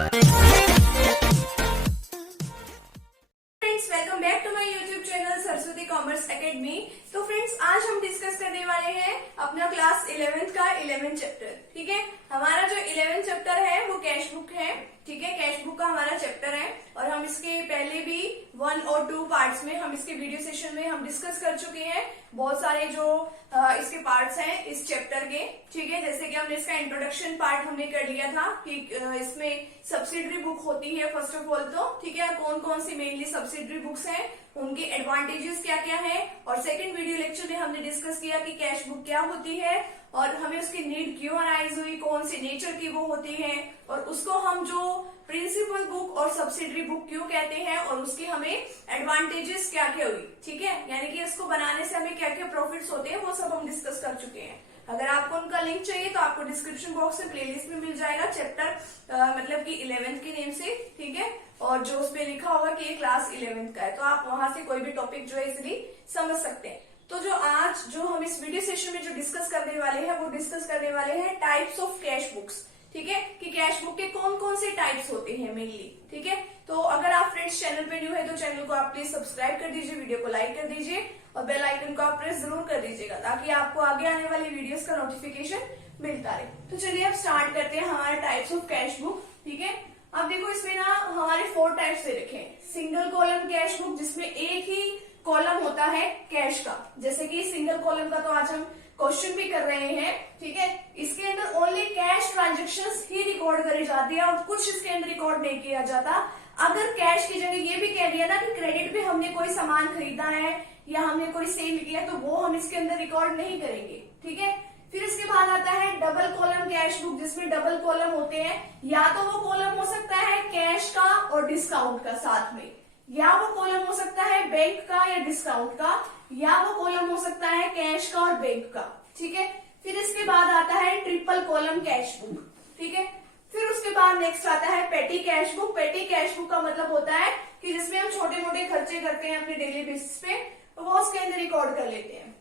Friends, welcome back to my YouTube channel Saraswati commerce academy. तो friends, आज हम discuss करने वाले हैं अपना क्लास 11th का 11th चैप्टर। ठीक है, हमारा जो 11th चैप्टर है वो कैश बुक है। ठीक है, कैश बुक का हमारा चैप्टर है और हम इसके पहले भी 1 और 2 पार्ट्स में हम इसके वीडियो सेशन में हम डिस्कस कर चुके हैं बहुत सारे जो इसके पार्ट्स हैं इस चैप्टर के। ठीक है, जैसे कि हमने इसका इंट्रोडक्शन पार्ट हमने कर लिया था कि इसमें सब्सिडरी बुक होती है फर्स्ट ऑफ ऑल। तो ठीक है, कौन कौन सी मेनली सब्सिडरी बुक्स हैं, उनके एडवांटेजेस क्या क्या है, और सेकंड वीडियो लेक्चर में हमने डिस्कस किया कि कैश बुक क्या होती है और हमें उसकी नीड क्यों अराइज हुई, कौन सी नेचर की वो होती है, और उसको हम जो प्रिंसिपल बुक और सब्सिडरी बुक क्यों कहते हैं और उसके हमें एडवांटेजेस क्या क्या हुई। ठीक है, यानी कि इसको बनाने से हमें क्या क्या प्रॉफिट्स होते हैं वो सब हम डिस्कस कर चुके हैं। अगर आपको उनका लिंक चाहिए तो आपको डिस्क्रिप्शन बॉक्स में प्लेलिस्ट में मिल जाएगा चैप्टर मतलब कि 11th के नेम से। ठीक है, और जो उस पे लिखा होगा कि ये क्लास 11th का है, तो आप वहां से कोई भी टॉपिक जो है इजिली समझ सकते हैं। तो जो आज जो हम इस वीडियो सेशन में जो डिस्कस करने वाले हैं वो डिस्कस करने वाले हैं टाइप्स ऑफ कैश बुक्स। ठीक है, कि कैश बुक के कौन कौन से टाइप्स होते हैं मेनली। ठीक है, तो अगर आप फ्रेंड्स चैनल पे न्यू है तो चैनल को आप प्लीज सब्सक्राइब कर दीजिए, वीडियो को लाइक कर दीजिए और बेल आइकन को आप प्रेस जरूर कर दीजिएगा ताकि आपको आगे आने वाली वीडियोस का नोटिफिकेशन मिलता रहे। तो चलिए अब स्टार्ट करते हैं हमारे टाइप्स ऑफ कैश बुक। ठीक है, अब देखो इसमें ना हमारे 4 टाइप्स दे रखे हैं। सिंगल कॉलम कैश बुक, जिसमें एक ही कॉलम होता है कैश का, जैसे कि सिंगल कॉलम का तो आज हम क्वेश्चन भी कर रहे हैं। ठीक है, इसके अंदर ओनली कैश ट्रांजेक्शंस ही रिकॉर्ड करी जाती है और कुछ इसके अंदर रिकॉर्ड नहीं किया जाता। अगर कैश की जगह ये भी कह दिया ना कि क्रेडिट पे हमने कोई सामान खरीदा है या हमने कोई सेल किया तो वो हम इसके अंदर रिकॉर्ड नहीं करेंगे। ठीक है, फिर इसके बाद आता है डबल कॉलम कैश बुक, जिसमें डबल कॉलम होते हैं। या तो वो कॉलम हो सकता है कैश का और डिस्काउंट का साथ में, या वो कॉलम हो सकता है बैंक का या डिस्काउंट का, या वो कॉलम हो सकता है कैश का और बैंक का। ठीक है, फिर इसके बाद आता है ट्रिपल कॉलम कैश बुक। ठीक है, फिर उसके बाद नेक्स्ट आता है पेटी कैश बुक। पेटी कैश बुक का मतलब होता है कि जिसमें हम छोटे मोटे खर्चे करते हैं अपने डेली बेसिस पे, तो वो उसके अंदर रिकॉर्ड कर लेते हैं।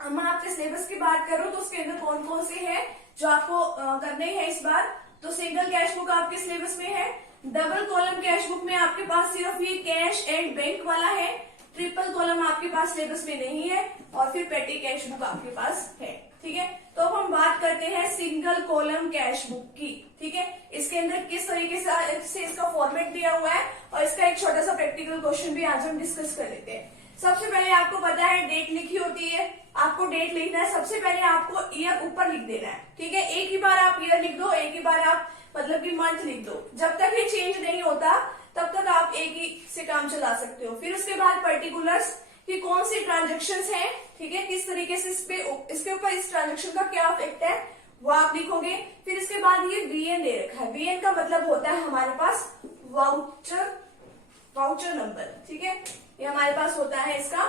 अब मैं आपके सिलेबस की बात करूं तो उसके अंदर कौन कौन से हैं जो आपको करने हैं इस बार। तो सिंगल कैश बुक आपके सिलेबस में है। डबल कॉलम कैश बुक में आपके पास सिर्फ ये कैश एंड बैंक वाला है। ट्रिपल कॉलम आपके पास सिलेबस में नहीं है और फिर पेटी कैश बुक आपके पास है। ठीक है, तो अब हम बात करते हैं सिंगल कॉलम कैश बुक की। ठीक है, इसके अंदर किस तरीके से इसका फॉर्मेट दिया हुआ है और इसका एक छोटा सा प्रैक्टिकल क्वेश्चन भी आज हम डिस्कस कर लेते हैं। सबसे पहले आपको पता है डेट लिखी होती है, आपको डेट लिखना है। सबसे पहले आपको ईयर ऊपर लिख देना है। ठीक है, एक ही बार आप ईयर लिख दो, एक ही बार आप मतलब कि मंथ लिख दो। जब तक ये चेंज नहीं होता तब तक आप एक ही से काम चला सकते हो। फिर उसके बाद पर्टिकुलर्स कि कौन सी ट्रांजेक्शन्स हैं। ठीक है, किस तरीके से इसके ऊपर इस ट्रांजेक्शन का क्या इफेक्ट है वो आप लिखोगे। फिर इसके बाद ये वीएन दे रखा है। वीएन का मतलब होता है हमारे पास वाउचर नंबर। ठीक है, ये हमारे पास होता है इसका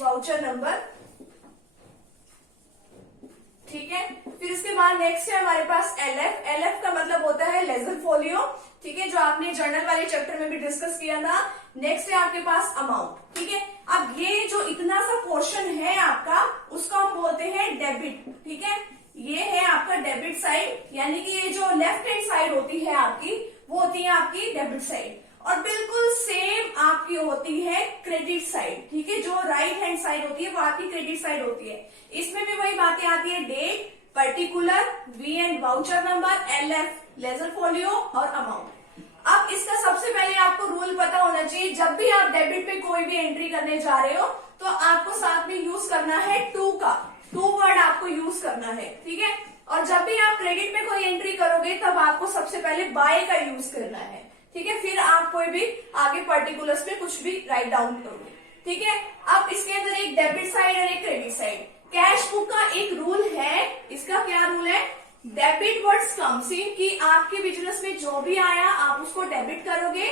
वाउचर नंबर। ठीक है, फिर इसके बाद नेक्स्ट है हमारे पास एलएफ। एलएफ का मतलब होता है लेजर फोलियो। ठीक है, जो आपने जर्नल वाले चैप्टर में भी डिस्कस किया था। नेक्स्ट है आपके पास अमाउंट। ठीक है, अब ये जो इतना सा पोर्शन है आपका उसको हम बोलते हैं डेबिट। ठीक है, ये है आपका डेबिट साइड, यानी कि ये जो लेफ्ट हैंड साइड होती है आपकी वो होती है आपकी डेबिट साइड, और बिल्कुल सेम आपकी होती है क्रेडिट साइड। ठीक है, जो राइट हैंड साइड होती है वो आपकी क्रेडिट साइड होती है। इसमें भी वही बातें आती है, date, particular, VN voucher number, LF ledger folio और अमाउंट। अब इसका सबसे पहले आपको रूल पता होना चाहिए, जब भी आप डेबिट पे कोई भी एंट्री करने जा रहे हो तो आपको साथ में यूज करना है टू का, टू वर्ड आपको यूज करना है। ठीक है, और जब भी आप क्रेडिट में कोई एंट्री करोगे तब आपको सबसे पहले बाय का यूज करना है। ठीक है, फिर आप कोई भी आगे पर्टिकुलर्स में कुछ भी राइट डाउन करोगे। ठीक है, अब इसके अंदर एक डेबिट साइड और एक क्रेडिट साइड। कैश बुक का एक रूल है, इसका क्या रूल है, डेबिट वर्ड्स कम्स इन, कि आपके बिजनेस में जो भी आया आप उसको डेबिट करोगे,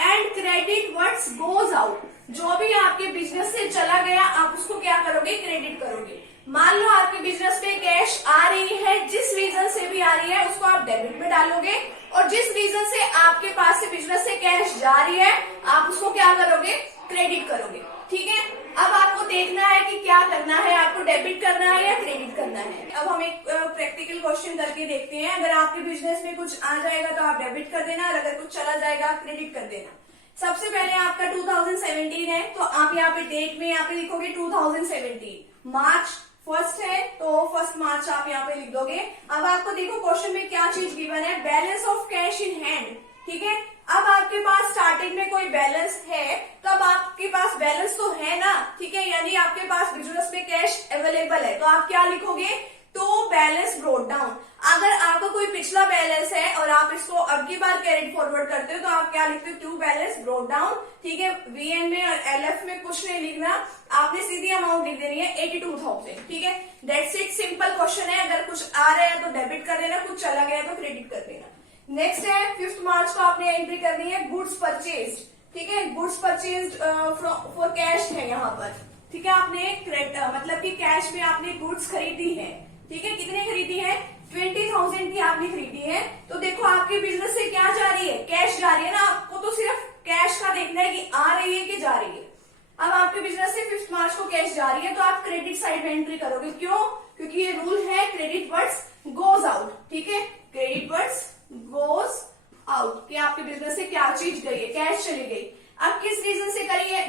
and credit words goes out, जो भी आपके बिजनेस से चला गया आप उसको क्या करोगे, क्रेडिट करोगे। मान लो आपके बिजनेस में कैश आ रही है, जिस रीजन से भी आ रही है उसको आप डेबिट में डालोगे, और जिस रीजन से आपके पास से बिजनेस से कैश जा रही है आप उसको क्या करोगे, क्रेडिट करोगे। ठीक है, अब आपको देखना है कि क्या करना है, आपको डेबिट करना है या क्रेडिट करना है। अब हम एक प्रैक्टिकल क्वेश्चन करके देखते हैं। अगर आपके बिजनेस में कुछ आ जाएगा तो आप डेबिट कर देना, और अगर कुछ चला जाएगा आप क्रेडिट कर देना। सबसे पहले आपका 2017 है, तो आप यहाँ पे डेट में यहाँ पे लिखोगे 2017, मार्च 1 है तो 1 मार्च आप यहाँ पे लिख दोगे। अब आपको देखो क्वेश्चन में क्या चीज गिवन है, balance of cash in hand. ठीक है, अब आपके पास स्टार्टिंग में कोई बैलेंस है, तो अब आपके पास बैलेंस तो है ना, ठीक है, यानी आपके पास बिजनेस में कैश अवेलेबल है, तो आप क्या लिखोगे, टू बैलेंस ब्रोट डाउन। अगर आपका कोई पिछला बैलेंस है और आप इसको अब की बार कैरिड फॉरवर्ड करते हो तो आप क्या लिखते हो, टू बैलेंस ब्रोट डाउन। ठीक है, वीएन में और एलएफ में कुछ नहीं लिखना, आपने सीधी अमाउंट लिख देनी है 82,000। ठीक है, दैट्स इट, सिंपल क्वेश्चन है। अगर कुछ आ रहा है तो डेबिट कर देना, कुछ चला गया तो क्रेडिट कर देना। नेक्स्ट है 5 मार्च को आपने एंट्री करनी है गुड्स परचेज। ठीक है, गुड्स परचेज फॉर कैश है यहाँ पर। ठीक है, आपने मतलब कि कैश में आपने गुड्स खरीदी है। ठीक है, कितने खरीदी है, 20,000 की आपने खरीदी है। तो देखो आपके बिजनेस से क्या जा रही है, कैश जा रही है ना, आपको तो सिर्फ कैश का देखना है कि आ रही है कि जा रही है। अब आपके बिजनेस से 5 मार्च को कैश जा रही है तो आप क्रेडिट साइड में एंट्री करोगे। क्यों, क्योंकि ये रूल है क्रेडिट वर्ड्स गोज आउट। ठीक है, क्रेडिट वर्ड्स गोज आउट कि आपके बिजनेस से क्या चीज गई है, कैश चली गई। अब किस रीजन से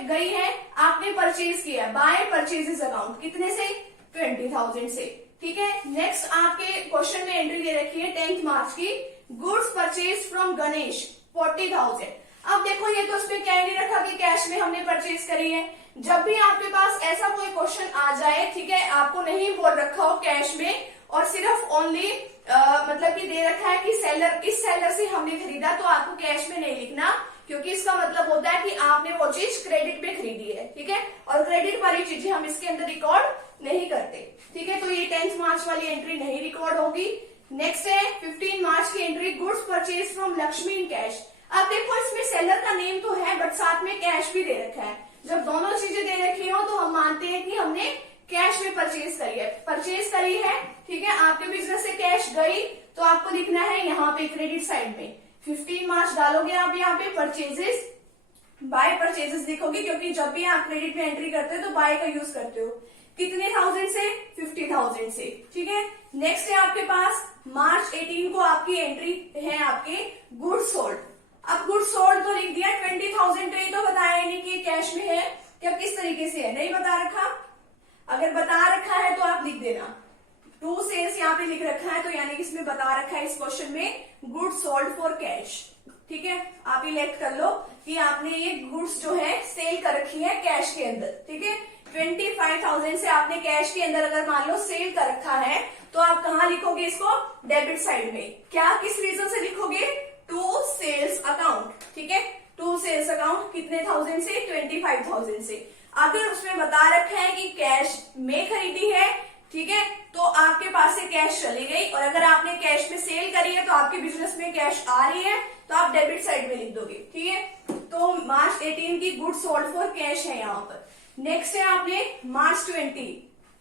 गई है, आपने परचेज किया, बाय परचेजेस अकाउंट, कितने से, 20,000 से। ठीक है, नेक्स्ट आपके क्वेश्चन में एंट्री दे रखी है 10 मार्च की, गुड्स परचेज फ्रॉम गणेश 40,000। अब देखो ये तो उसमें क्या ही नहीं रखा कि कैश में हमने परचेज करी है। जब भी आपके पास ऐसा कोई क्वेश्चन आ जाए, ठीक है, आपको नहीं बोल रखा हो कैश में और सिर्फ ओनली मतलब कि दे रखा है कि इस सेलर से हमने खरीदा, तो आपको कैश में नहीं लिखना, क्योंकि इसका मतलब होता है कि आपने वो चीज क्रेडिट में खरीदी है। ठीक है, और क्रेडिट वाली चीजें हम इसके अंदर रिकॉर्ड नहीं करते। ठीक है, तो ये 10 मार्च वाली एंट्री नहीं रिकॉर्ड होगी। नेक्स्ट है 15 मार्च की entry, goods purchase from Lakshmi in cash. अब देखो इसमें सेलर का नेम तो है बट साथ में कैश भी दे रखा है। जब दोनों चीजें दे रखी हो तो हम मानते हैं कि हमने कैश में परचेज करी है। ठीक है, आपके बिजनेस से कैश गई तो आपको लिखना है यहाँ पे क्रेडिट साइड में 15 मार्च डालोगे आप यहाँ पे परचेजेस, बाय परचेजेस लिखोगे, क्योंकि जब भी आप क्रेडिट में एंट्री करते हो तो बाय का यूज करते हो। कितने 1000 से, 50,000 से। ठीक है, नेक्स्ट है आपके पास मार्च 18 को आपकी एंट्री है आपके गुड्स सोल्ड। अब गुड्स सोल्ड तो लिख दिया 20,000, तो ये तो बताया ही नहीं कि कैश में है क्या, किस तरीके से है, नहीं बता रखा। अगर बता रखा है तो आप लिख देना, टू सेल्स यहाँ पे लिख रखा है तो यानी कि इसमें बता रखा है इस क्वेश्चन में गुड्स सोल्ड फॉर कैश। ठीक है, आप इलेक्ट कर लो कि आपने ये गुड्स जो है सेल कर रखी है कैश के अंदर। ठीक है, 25,000 से आपने कैश के अंदर अगर मान लो सेल कर रखा है तो आप कहाँ लिखोगे इसको, डेबिट साइड में। क्या, किस रीजन से लिखोगे, टू सेल्स अकाउंट। ठीक है, टू सेल्स अकाउंट कितने 1000 से, 25,000 से। अगर उसमें बता रखा है कि कैश में खरीदी है, ठीक है, तो आपके पास से कैश चली गई, और अगर आपने कैश में सेल करी है तो आपके बिजनेस में कैश आ रही है तो आप डेबिट साइड में लिख दोगे। ठीक है, तो मार्च 18 की गुड्स सोल्ड फॉर कैश है यहाँ पर। नेक्स्ट है आपने मार्च 20।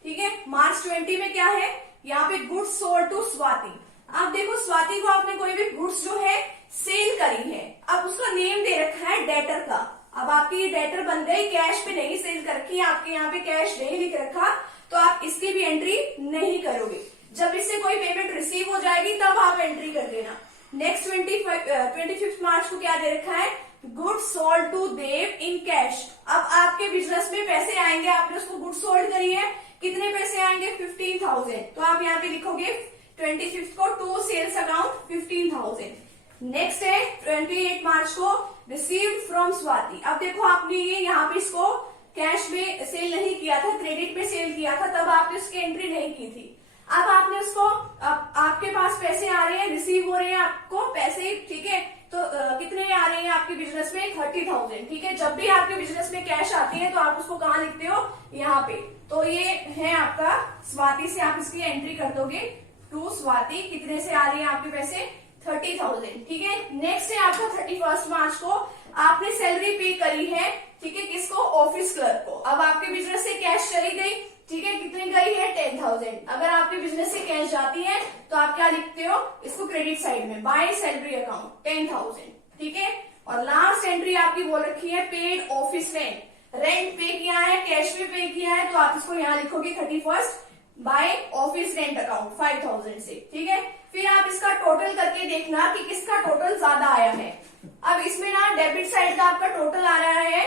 ठीक है, मार्च 20 में क्या है, यहाँ पे गुड्स सोल्ड टू स्वाति। आप देखो स्वाति को आपने कोई भी गुड्स जो है सेल करी है, अब उसका नेम दे रखा है डेटर का। अब आपकी ये डेटर बन गई, कैश पे नहीं सेल कर रखी, आपके यहाँ पे कैश नहीं लिख रखा, तो आप इसकी भी एंट्री नहीं करोगे। जब इससे कोई पेमेंट रिसीव हो जाएगी तब आप एंट्री कर देना। नेक्स्ट 25 मार्च को क्या दे रखा है, goods sold to Dev in cash. अब आपके बिजनेस में पैसे आएंगे, आपने उसको गुड्स सोल्ड करी है, कितने पैसे आएंगे, 15,000, तो आप यहाँ पे लिखोगे 25 को टू सेल्स अकाउंट 15,000। नेक्स्ट है 28 मार्च को रिसीव्ड फ्रॉम स्वाति। अब देखो आपने ये यहाँ पे इसको कैश में सेल नहीं किया था, क्रेडिट में सेल किया था, तब आपने उसकी एंट्री नहीं की थी। अब आपने उसको, आपके पास पैसे आ रहे हैं, रिसीव हो रहे हैं आपको पैसे। ठीक है, तो कितने आ रहे हैं आपके बिजनेस में, 30,000। ठीक है, जब भी आपके बिजनेस में कैश आती है तो आप उसको कहाँ लिखते हो, यहाँ पे। तो ये है आपका स्वाति से आप इसकी एंट्री कर दोगे, टू स्वाति, कितने से आ रही है आपके पैसे, 30,000। ठीक है, नेक्स्ट है आपका 31 मार्च को आपने सैलरी पे करी है। ठीक है, किसको, ऑफिस क्लर्क को। अब आपके बिजनेस से कैश चली गई, ठीक है, कितनी गई है, 10,000। अगर आपके बिजनेस से कैश जाती है तो आप क्या लिखते हो, इसको क्रेडिट साइड में, बाय सैलरी अकाउंट 10,000। ठीक है, और लास्ट एंट्री आपकी बोल रखी है पेड ऑफिस रेंट। रेंट पे किया है, कैश में पे किया है, तो आप इसको यहाँ लिखोगे 31st bye office rent account 5000 से, ठीक है। फिर आप इसका टोटल करके देखना कि किसका टोटल ज्यादा आया है। अब इसमें ना डेबिट साइड का आपका टोटल आ रहा है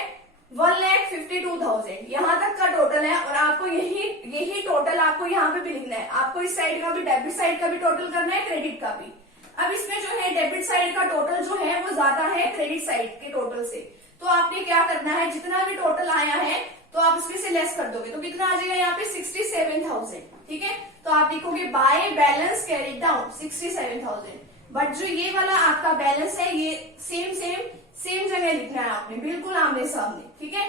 1,52,000, यहाँ तक का टोटल है, और आपको यही टोटल आपको यहाँ पे भी लिखना है। आपको इस साइड का भी, डेबिट साइड का भी टोटल करना है, क्रेडिट का भी। अब इसमें जो है डेबिट साइड का टोटल जो है वो ज्यादा है क्रेडिट साइड के टोटल से, तो आपने क्या करना है, जितना भी टोटल आया है तो आप इसमें से लेस कर दोगे, तो कितना आ जाएगा यहाँ पे 67,000, ठीक है। तो आप लिखोगे by balance carried down 67,000, but जो ये वाला आपका बैलेंस है ये सेम जगह लिखना है आपने, बिल्कुल आमने सामने, ठीक है।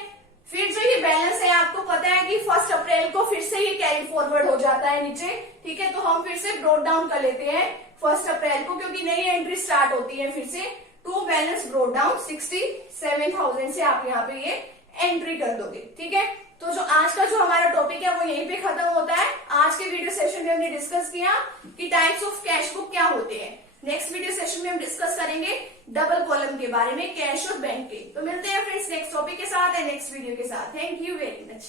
फिर जो ये बैलेंस है आपको पता है कि 1 अप्रैल को फिर से ये कैरी फॉरवर्ड हो जाता है नीचे, ठीक है। तो हम फिर से ब्रोट डाउन कर लेते हैं 1 अप्रैल को, क्योंकि नई एंट्री स्टार्ट होती है फिर से। टू बैलेंस ब्रोट डाउन 67,000 से आप यहाँ पे ये एंट्री कर दोगे, ठीक है। तो जो आज का जो हमारा टॉपिक है वो यहीं पे खत्म होता है। आज के वीडियो सेशन में हमने डिस्कस किया कि टाइप्स ऑफ कैश बुक क्या होते हैं। नेक्स्ट वीडियो सेशन में हम डिस्कस करेंगे डबल कॉलम के बारे में, कैश और बैंक के। तो मिलते हैं फ्रेंड्स नेक्स्ट टॉपिक के साथ एंड नेक्स्ट वीडियो के साथ। Thank you very much.